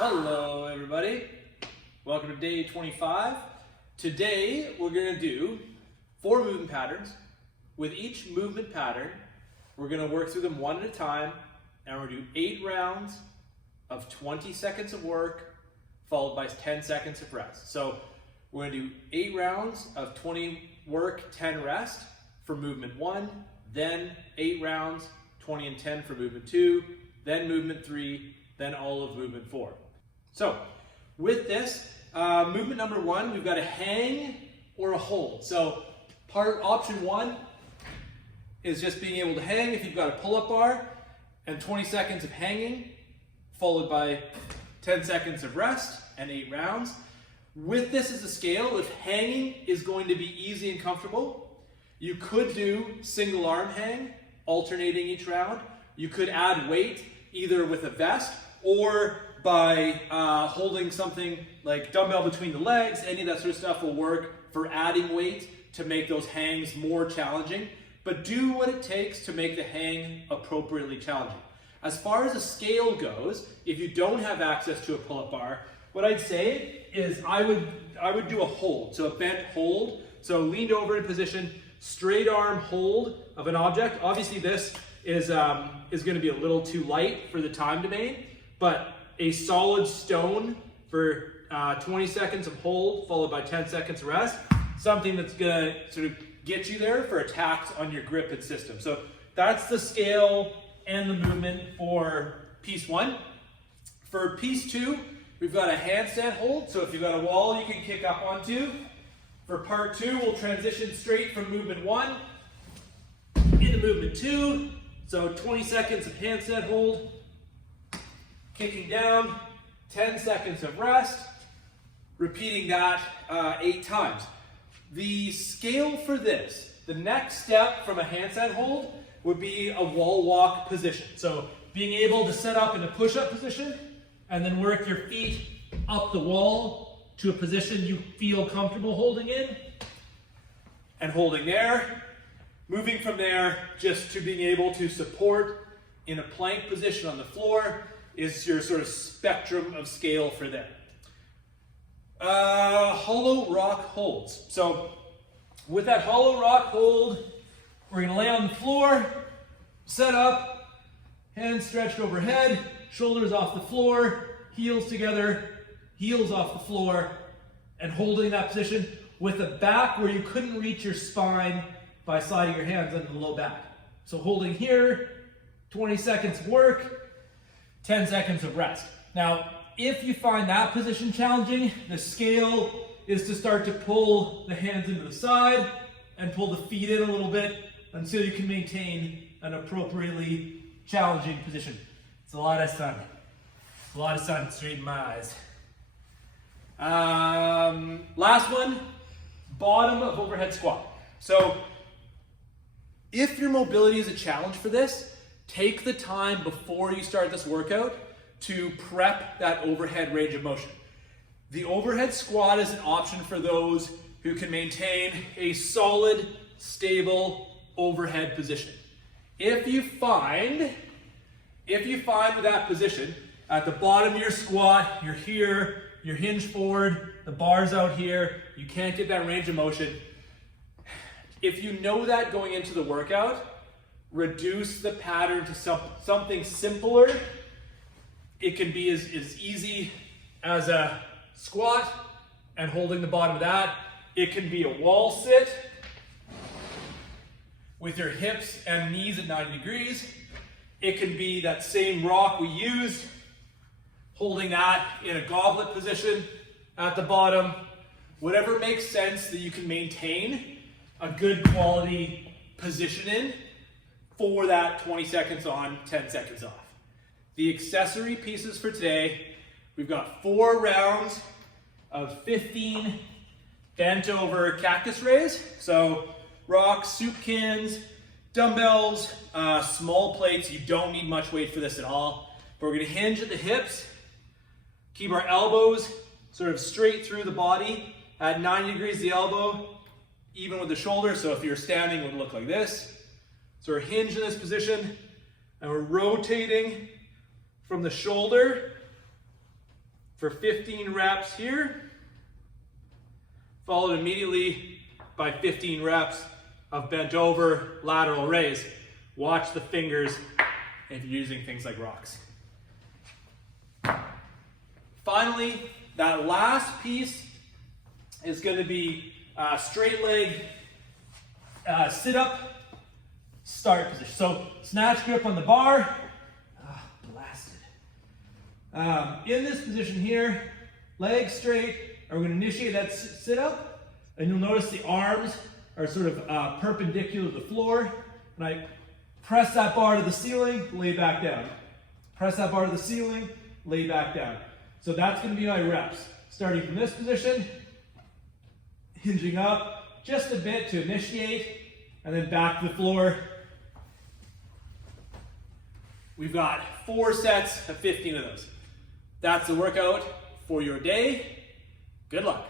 Hello everybody, welcome to day 25. Today we're going to do 4 movement patterns. With each movement pattern, we're going to work through them one at a time, and we're going to do 8 rounds of 20 seconds of work followed by 10 seconds of rest. So we're going to do 8 rounds of 20 work, 10 rest for movement 1, then 8 rounds, 20 and 10 for movement 2, then movement 3, then all of movement 4. So with this, movement number 1, we've got a hang or a hold. So option 1 is just being able to hang if you've got a pull-up bar, and 20 seconds of hanging, followed by 10 seconds of rest and 8 rounds. With this as a scale, if hanging is going to be easy and comfortable, you could do single arm hang, alternating each round. You could add weight either with a vest or by holding something like dumbbell between the legs. Any of that sort of stuff will work for adding weight to make those hangs more challenging. But do what it takes to make the hang appropriately challenging. As far as a scale goes, if you don't have access to a pull-up bar, what I'd say is I would do a hold, so a bent hold. So leaned over in position, straight arm hold of an object. Obviously this is going to be a little too light for the time domain, but a solid stone for 20 seconds of hold followed by 10 seconds of rest. Something that's going to sort of get you there for attacks on your grip and system. So that's the scale and the movement for piece 1. For piece 2, we've got a handstand hold. So if you've got a wall you can kick up onto. For part 2, we'll transition straight from movement 1 into movement 2. So 20 seconds of handstand hold, kicking down, 10 seconds of rest, repeating that 8 times. The scale for this, the next step from a handstand hold would be a wall walk position. So being able to set up in a push-up position and then work your feet up the wall to a position you feel comfortable holding in and holding there. Moving from there just to being able to support in a plank position on the floor is your sort of spectrum of scale for that. Hollow rock holds. So with that hollow rock hold, we're going to lay on the floor, set up, hands stretched overhead, shoulders off the floor, heels together, heels off the floor, and holding that position with a back where you couldn't reach your spine by sliding your hands under the low back. So holding here, 20 seconds of work, 10 seconds of rest. Now, if you find that position challenging, the scale is to start to pull the hands into the side and pull the feet in a little bit until you can maintain an appropriately challenging position. It's a lot of sun. A lot of sun straight in my eyes. Last one, bottom of overhead squat. So if your mobility is a challenge for this, take the time before you start this workout to prep that overhead range of motion. The overhead squat is an option for those who can maintain a solid, stable overhead position. If you find with that position, at the bottom of your squat, you're here, you're hinged forward, the bar's out here, you can't get that range of motion. If you know that going into the workout, reduce the pattern to something simpler. It can be as easy as a squat and holding the bottom of that. It can be a wall sit with your hips and knees at 90 degrees. It can be that same rock we used, holding that in a goblet position at the bottom. Whatever makes sense that you can maintain a good quality position in for that 20 seconds on, 10 seconds off. The accessory pieces for today, we've got 4 rounds of 15 bent over cactus raise. So rocks, soup cans, dumbbells, small plates. You don't need much weight for this at all. But we're gonna hinge at the hips, keep our elbows sort of straight through the body at 90 degrees the elbow, even with the shoulder. So if you're standing, it would look like this. So we're hinged in this position and we're rotating from the shoulder for 15 reps here, followed immediately by 15 reps of bent over lateral raise. Watch the fingers if you're using things like rocks. Finally, that last piece is going to be straight leg sit-up start position. So snatch grip on the bar. Blasted. In this position here, legs straight, and we're going to initiate that sit-up, and you'll notice the arms are sort of perpendicular to the floor, and I press that bar to the ceiling, lay back down. Press that bar to the ceiling, lay back down. So that's going to be my reps. Starting from this position, hinging up just a bit to initiate, and then back to the floor. We've got 4 sets of 15 of those. That's the workout for your day. Good luck.